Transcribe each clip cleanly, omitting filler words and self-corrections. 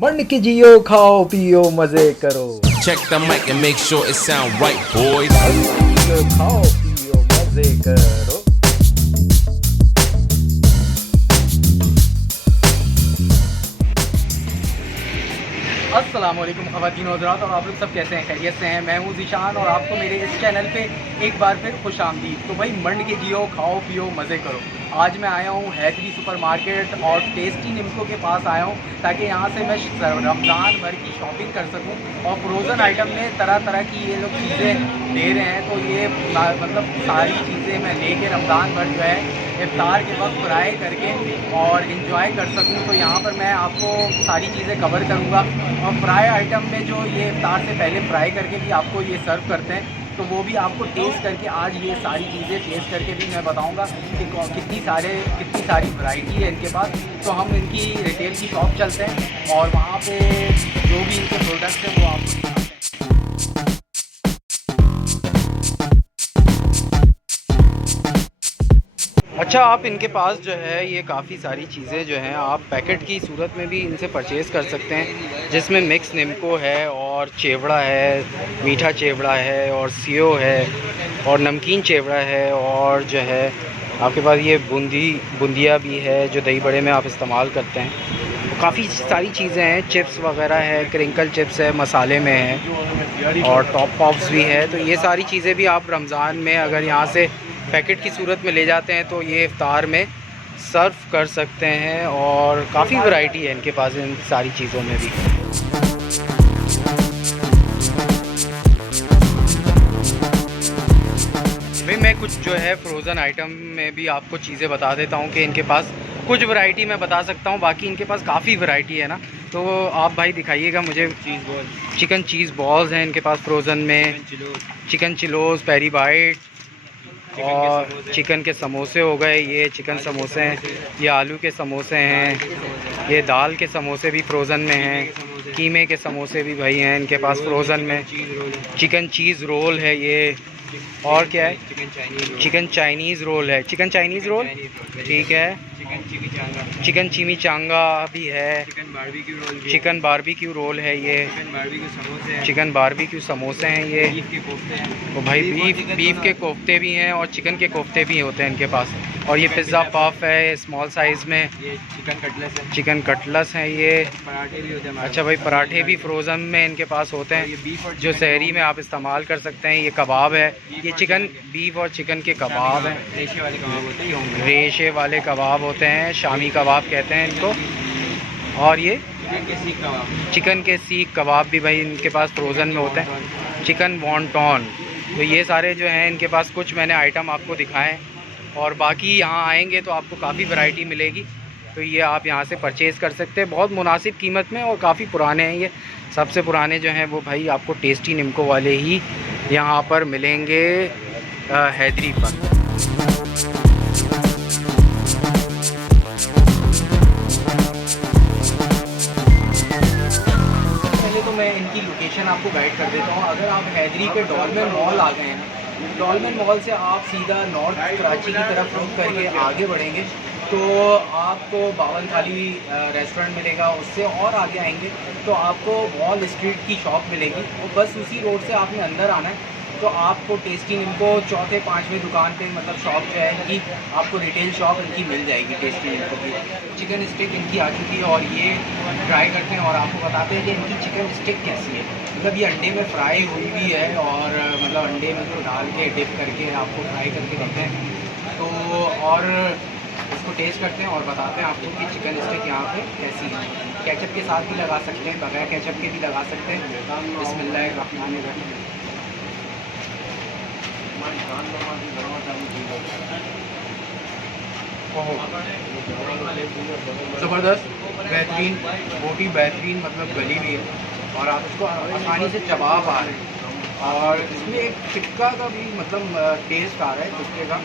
मंड के जियो खाओ पियो मजे करो। Check the mic and make sure it sound right, boys. मंड के जियो खाओ पियो मजे करो। अस्सलाम वालेकुम ख़वातीन और हज़रात, और आप लोग सब कैसे हैं? खैरियत से हैं? मैं हूं ज़ीशान और आपको मेरे इस चैनल पे एक बार फिर खुश आमदीद। तो भाई मंड के जियो खाओ पियो मज़े करो। आज मैं आया हूं हैदरी सुपर मार्केट और टेस्टी निम्को के पास आया हूं ताकि यहाँ से मैं रमज़ान भर की शॉपिंग कर सकूं। और फ्रोज़न आइटम में तरह तरह की ये लोग चीज़ें दे रहे हैं, तो ये मतलब सारी चीज़ें मैं लेके रमज़ान भर जो है इफ्तार के वक्त फ्राई करके और इन्जॉय कर सकूं। तो यहाँ पर मैं आपको सारी चीज़ें कवर करूँगा। और फ्राई आइटम में जो ये इफ्तार से पहले फ्राई करके भी आपको ये सर्व करते हैं, तो वो भी आपको टेस्ट करके आज ये सारी चीज़ें टेस्ट करके भी मैं बताऊंगा कि कितनी सारी वैरायटी है इनके पास। तो हम इनकी रिटेल की शॉप चलते हैं और वहाँ पे जो भी इनके प्रोडक्ट्स हैं वो आपको दिखाते हैं। अच्छा, आप इनके पास जो है ये काफ़ी सारी चीज़ें जो हैं आप पैकेट की सूरत में भी इनसे परचेज़ कर सकते हैं, जिसमें मिक्स निम्को है और चिवड़ा है, मीठा चिवड़ा है और सीओ है और नमकीन चिवड़ा है, और जो है आपके पास ये बूंदिया भी है जो दही बड़े में आप इस्तेमाल करते हैं। तो काफ़ी सारी चीज़ें हैं, चिप्स वगैरह है, क्रिंकल चिप्स है, मसाले में है और टॉप पॉप्स भी है। तो ये सारी चीज़ें भी आप रमज़ान में अगर यहाँ से पैकेट की सूरत में ले जाते हैं तो ये इफ्तार में सर्व कर सकते हैं। और काफ़ी वैरायटी है इनके पास इन सारी चीज़ों में भी। भाई मैं कुछ जो है फ्रोज़न आइटम में भी आपको चीज़ें बता देता हूँ कि इनके पास कुछ वैरायटी मैं बता सकता हूँ, बाकी इनके पास काफ़ी वैरायटी है ना। तो आप भाई दिखाइएगा मुझे। चिकन चीज़ बॉल्स हैं इनके पास फ्रोज़न में, चिकन चिलोज़, पेरी बाइट और चिकन के समोसे हो गए, ये चिकन समोसे हैं, ये आलू के समोसे हैं, ये दाल के समोसे भी फ्रोज़न में हैं, कीमे के समोसे भी भाई हैं इनके पास फ्रोज़न में, चिकन चीज़ रोल है ये, और क्या है, चिकन चाइनीज़ रोल है, चिकन चाइनीज़ रोल ठीक है, चिकन चिमिचांगा भी है, चिकन बारबेक्यू रोल है ये, चिकन बारबेक्यू समोसे हैं ये, तो भाई बीफ के कोफ्ते भी हैं और चिकन के कोफ्ते भी होते हैं इनके पास। और ये पिज़्ज़ा पफ है स्मॉल साइज़ में, ये चिकन कटलेस है, चिकन कटलेस हैं ये। पराठे भी होते हैं। अच्छा भाई, पराठे भी फ्रोज़न में इनके पास होते ये हैं बीफ और जो सहरी में आप इस्तेमाल कर सकते हैं। ये कबाब है, ये चिकन बीफ और चिकन के कबाब हैं, रेशे वाले कबाब होते हैं, ये होंगे रेशे वाले कबाब होते हैं, शामी कबाब कहते हैं इनको। और ये चिकन के सीख कबाब, चिकन के सीख कबाब भी भाई इनके पास फ्रोज़न में होते हैं, चिकन वॉन्टॉन। तो ये सारे जो हैं इनके पास कुछ मैंने आइटम आपको दिखाए हैं, और बाकी यहाँ आएंगे तो आपको काफ़ी वैरायटी मिलेगी। तो ये आप यहाँ से परचेज़ कर सकते हैं बहुत मुनासिब कीमत में, और काफ़ी पुराने हैं ये। सबसे पुराने जो हैं वो भाई आपको टेस्टी निम्को वाले ही यहाँ पर मिलेंगे हैदरी पर। तो मैं इनकी लोकेशन आपको गाइड कर देता हूँ। अगर आप हैदरी के डॉलमेन मॉल आ गए हैं ना, डॉलमेन मॉल से आप सीधा नॉर्थ कराची की तरफ रुक करके आगे बढ़ेंगे तो आपको बावन थाली रेस्टोरेंट मिलेगा। उससे और आगे आएंगे तो आपको वॉल स्ट्रीट की शॉप मिलेगी, और बस उसी रोड से आपने अंदर आना है तो आपको टेस्टी निम्को चौथे पाँचवें दुकान पे मतलब शॉप जो है इनकी, आपको रिटेल शॉप इनकी मिल जाएगी टेस्टी निम्को की। चिकन स्टिक इनकी आ चुकी है और ये ट्राई करते हैं और आपको बताते हैं कि इनकी चिकन स्टिक कैसी है। मतलब ये अंडे में फ्राई हुई भी है, और मतलब अंडे में जो डाल के डिप करके आपको फ्राई करके देते हैं। तो और इसको टेस्ट करते हैं और बताते हैं आपको कि चिकन स्टिक यहाँ पे कैसी है। केचप के साथ भी लगा सकते हैं, बगैर केचप के भी लगा सकते हैं। बिस्मिल्लाहिर्रहमानिर्रहीम। ज़बरदस्त, बेहतरीन रोटी, बेहतरीन मतलब गली भी है, और आप इसको आसानी से चबा पा रहे हैं। और इसमें एक टिक्का का भी मतलब टेस्ट आ रहा है टिक्के का।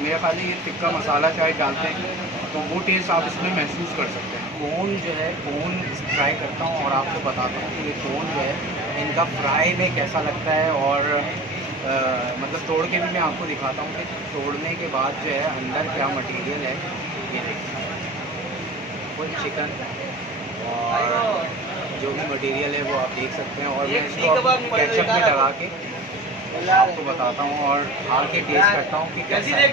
मेरे ख्याल में ये टिक्का मसाला चाय डालते हैं तो वो टेस्ट आप इसमें महसूस कर सकते हैं। कोन जो है, कोन ट्राई करता हूँ और आपको बताता हूँ कि ये कोन जो है इनका फ्राई में कैसा लगता है। और मतलब तोड़ के भी मैं आपको दिखाता हूँ कि तोड़ने के बाद जो है अंदर क्या मटेरियल है। ये देखिए फुल चिकन और जो भी मटेरियल है वो आप देख सकते हैं। और मैं इसको केचप में लगा के आपको बताता हूँ और खा के टेस्ट करता हूँ कि कैसा है।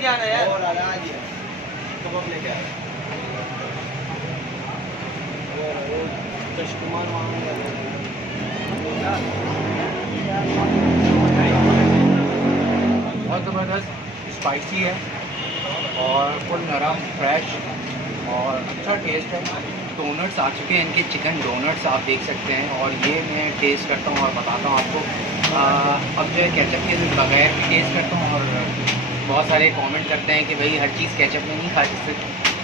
बहुत ज़बरदस्त स्पाइसी है और फुल नरम फ्रेश और अच्छा टेस्ट है। डोनट्स आ चुके हैं, इनके चिकन डोनट्स आप देख सकते हैं और ये मैं टेस्ट करता हूँ और बताता हूँ आपको। अब जो है केचप के बगैर भी टेस्ट करता हूँ और बहुत सारे कमेंट करते हैं कि भाई हर चीज़ केचप में नहीं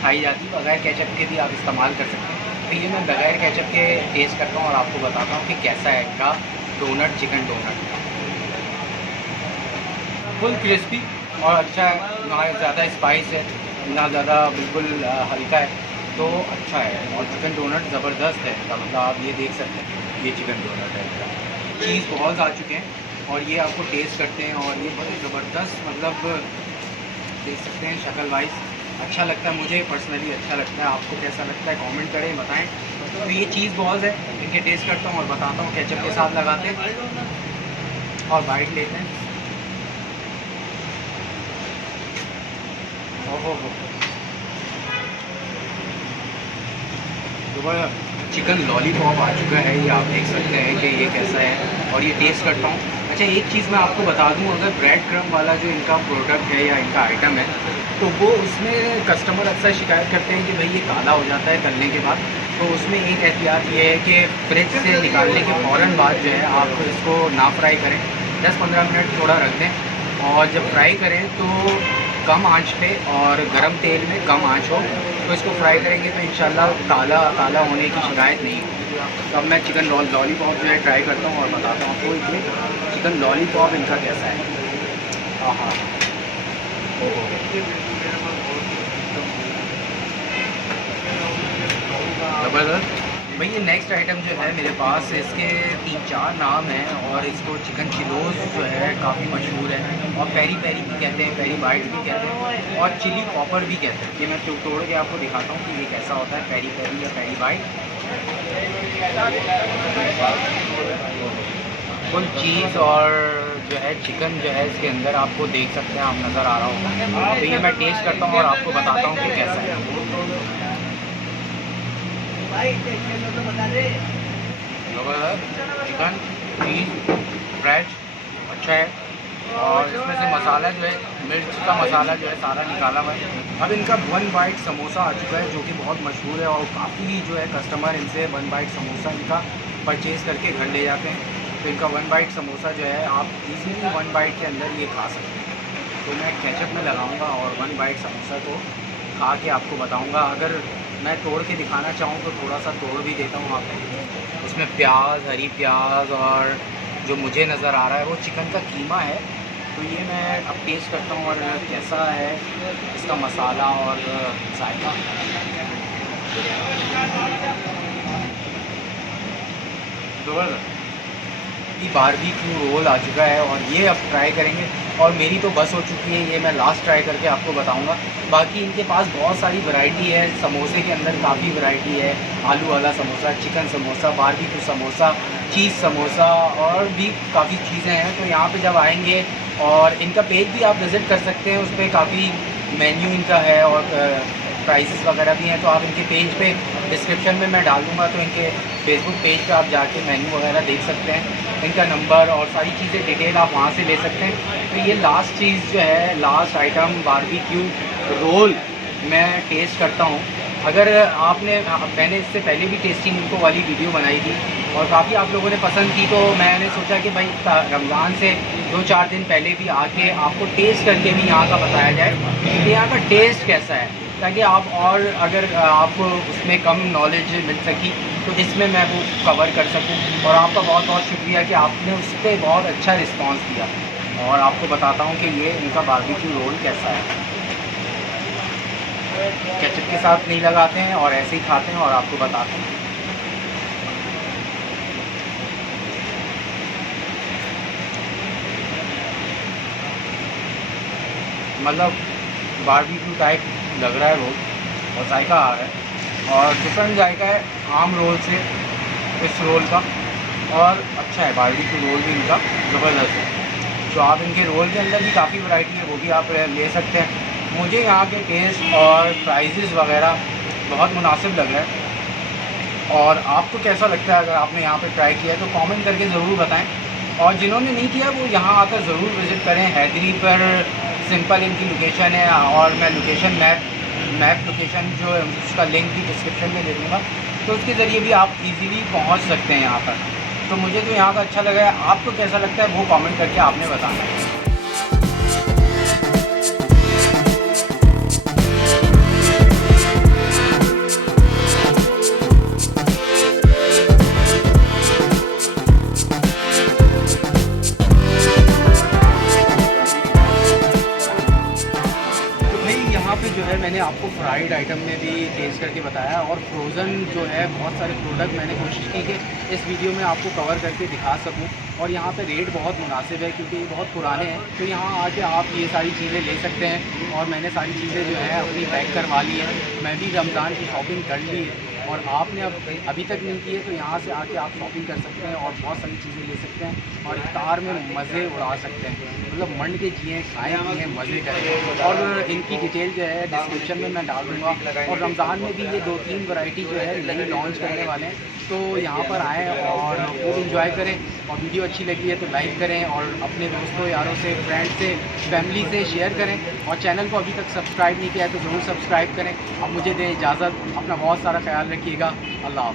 खाई जाती, बगैर केचप के भी आप इस्तेमाल कर सकते हैं। तो ये मैं बगैर केचप के टेस्ट करता हूँ और आपको बताता हूँ कि कैसा है इनका doughnut, chicken doughnut. Full crispy और अच्छा है, ना ज़्यादा स्पाइस है ना ज़्यादा बिल्कुल हल्का है, तो अच्छा है। और चिकन डोनट ज़बरदस्त है, मतलब आप ये देख सकते हैं ये चिकन डोनट है। चीज़ बॉल्स आ चुके हैं और ये आपको टेस्ट करते हैं और ये बहुत ज़बरदस्त, मतलब देख सकते हैं शक्ल वाइज अच्छा लगता है, मुझे पर्सनली अच्छा लगता है। आपको कैसा लगता है कमेंट करें, बताएं। तो ये चीज़ बॉल्स है, इनके टेस्ट करता हूँ और बताता हूँ। केचप के साथ लगाते हैं और बाइट लेते हैं। ओहो चिकन लॉलीपॉप आ चुका है, ये आप देख सकते हैं कि ये कैसा है और ये टेस्ट करता हूँ। अच्छा एक चीज़ मैं आपको बता दूँ, अगर ब्रेड क्रम्ब वाला जो इनका प्रोडक्ट है या इनका आइटम है तो वो उसमें कस्टमर अक्सर शिकायत करते हैं कि भाई ये काला हो जाता है तलने के बाद। तो उसमें एक एहतियात ये है कि फ्रिज से निकालने के फ़ौरन बाद जो है आप इसको ना फ्राई करें, 10-15 मिनट थोड़ा रख दें और जब फ्राई करें तो कम आंच पे और गरम तेल में कम आंच हो तो इसको फ्राई करेंगे तो इंशाल्लाह काला होने की शिकायत नहीं होगी। तो अब मैं चिकन लॉलीपॉप जो है ट्राई करता हूँ और बताता हूँ आपको ये चिकन लॉलीपॉप इनका कैसा है। हाँ ज़बरदस्त भाई। ये नेक्स्ट आइटम जो है मेरे पास, इसके 3-4 नाम हैं और इसको चिकन चिलोज़ जो है काफ़ी मशहूर है और पेरी पेरी भी कहते हैं, पेरी बाइट्स भी कहते हैं और चिली पॉपर भी कहते हैं। ये मैं तोड़ के आपको दिखाता हूँ कि ये कैसा होता है पेरी पेरी या पेरी बाइट। फुल चीज़ और जो है चिकन जो है इसके अंदर आपको देख सकते हैं, आप नज़र आ रहा होगा। तो ये मैं टेस्ट करता हूँ और आपको बताता हूँ कि कैसा है। चिकन चीज़ फ्रेश अच्छा है और इसमें से मसाला जो है मिर्च का मसाला जो है सारा निकाला हुआ है। अब इनका 1 बाइट समोसा आ चुका है जो कि बहुत मशहूर है और काफ़ी जो है कस्टमर इनसे 1 बाइट समोसा इनका परचेज़ करके घर ले जाते हैं। तो इनका 1 बाइट समोसा जो है आप इजीली 1 बाइट के अंदर ये खा सकते हैं। तो मैं केचप में लगाऊंगा और 1 बाइट समोसा को खा के आपको बताऊंगा। अगर मैं तोड़ के दिखाना चाहूँ तो थोड़ा सा तोड़ भी देता हूँ आपको। उसमें प्याज, हरी प्याज और जो मुझे नज़र आ रहा है वो चिकन का कीमा है। तो ये मैं अब टेस्ट करता हूँ और कैसा है इसका मसाला और जायका। ये बारबेक्यू रोल आ चुका है और ये अब ट्राई करेंगे और मेरी तो बस हो चुकी है, ये मैं लास्ट ट्राई करके आपको बताऊंगा। बाकी इनके पास बहुत सारी वैरायटी है, समोसे के अंदर काफ़ी वैरायटी है, आलू वाला समोसा, चिकन समोसा, बारबेक्यू समोसा, चीज़ समोसा और भी काफ़ी चीज़ें हैं। तो यहाँ पे जब आएंगे और इनका पेज भी आप विज़िट कर सकते हैं, उस पर काफ़ी मेन्यू इनका है और प्राइसेस वगैरह भी हैं। तो आप इनके पेज पे डिस्क्रिप्शन में मैं डाल दूँगा, तो इनके फेसबुक पेज पे आप जाके मेन्यू वगैरह देख सकते हैं, इनका नंबर और सारी चीज़ें डिटेल आप वहाँ से ले सकते हैं। तो ये लास्ट चीज़ जो है, लास्ट आइटम बारबेक्यू रोल मैं टेस्ट करता हूँ। अगर मैंने इससे पहले भी टेस्टिंग इनको वाली वीडियो बनाई थी और काफ़ी आप लोगों ने पसंद की, तो मैंने सोचा कि भाई रमज़ान से 2-4 दिन पहले भी आके आपको टेस्ट करके भी यहाँ का बताया जाए कि यहाँ का टेस्ट कैसा है, ताकि आप और अगर आपको उसमें कम नॉलेज मिल सकी तो इसमें मैं वो कवर कर सकूं। और आपका बहुत बहुत शुक्रिया कि आपने उस पर बहुत अच्छा रिस्पांस दिया। और आपको बताता हूं कि ये इनका बारबेक्यू रोल कैसा है। केचप के साथ नहीं लगाते हैं और ऐसे ही खाते हैं और आपको बताते हैं। मतलब बारबेक्यू टाइप लग रहा है रोल और जायका आ रहा है और डिफरेंट जायका है आम रोल से। इस रोल का, और अच्छा है बारबेक्यू रोल भी इनका ज़बरदस्त है। तो आप इनके रोल के अंदर भी काफ़ी वैरायटी है, वो भी आप ले सकते हैं। मुझे यहाँ के टेस्ट और प्राइजेज़ वगैरह बहुत मुनासिब लग रहा है। और आपको कैसा लगता है? अगर आपने यहाँ पे ट्राई किया है तो कमेंट करके ज़रूर बताएं, और जिन्होंने नहीं किया वो यहाँ आकर ज़रूर विज़िट करें। हैदरी पर सिंपल इनकी लोकेशन है, और मैं लोकेशन मैप लोकेशन जो है उसका लिंक भी डिस्क्रिप्शन में दे दूँगा, तो उसके ज़रिए भी आप इजीली पहुँच सकते हैं यहाँ पर। तो मुझे तो यहाँ का अच्छा लगा है, आपको कैसा लगता है वो कमेंट करके आपने बताना है। यहाँ पे जो है मैंने आपको फ्राइड आइटम में भी टेस्ट करके बताया, और फ्रोज़न जो है बहुत सारे प्रोडक्ट मैंने कोशिश की कि इस वीडियो में आपको कवर करके दिखा सकूं। और यहाँ पे रेट बहुत मुनासिब है क्योंकि ये बहुत पुराने हैं, तो यहाँ आके आप ये सारी चीज़ें ले सकते हैं। और मैंने सारी चीज़ें जो है अपनी पैक करवा ली है, मैं भी रमज़ान की शॉपिंग कर ली है, और आपने अभी तक नहीं की है तो यहाँ से आके आप शॉपिंग कर सकते हैं और बहुत सारी चीज़ें ले सकते हैं, और इफ्तार में मज़े उड़ा सकते हैं। मतलब मंड के जिए, खाएँ पिए, मज़े करें। और इनकी डिटेल जो है डिस्क्रिप्शन में मैं डाल दूँगा। और रमज़ान में भी ये 2-3 वैरायटी जो है नई लॉन्च करने वाले हैं, तो यहाँ पर आएँ और खूब इंजॉय करें। और वीडियो अच्छी लगी है तो लाइक करें, और अपने दोस्तों यारों से, फ्रेंड्स से, फैमिली से शेयर करें। और चैनल को अभी तक सब्सक्राइब नहीं किया है तो ज़रूर सब्सक्राइब करें। अब मुझे दें इजाज़त, अपना बहुत सारा ख्याल रखिएगा। अल्लाह हाफ़िज़।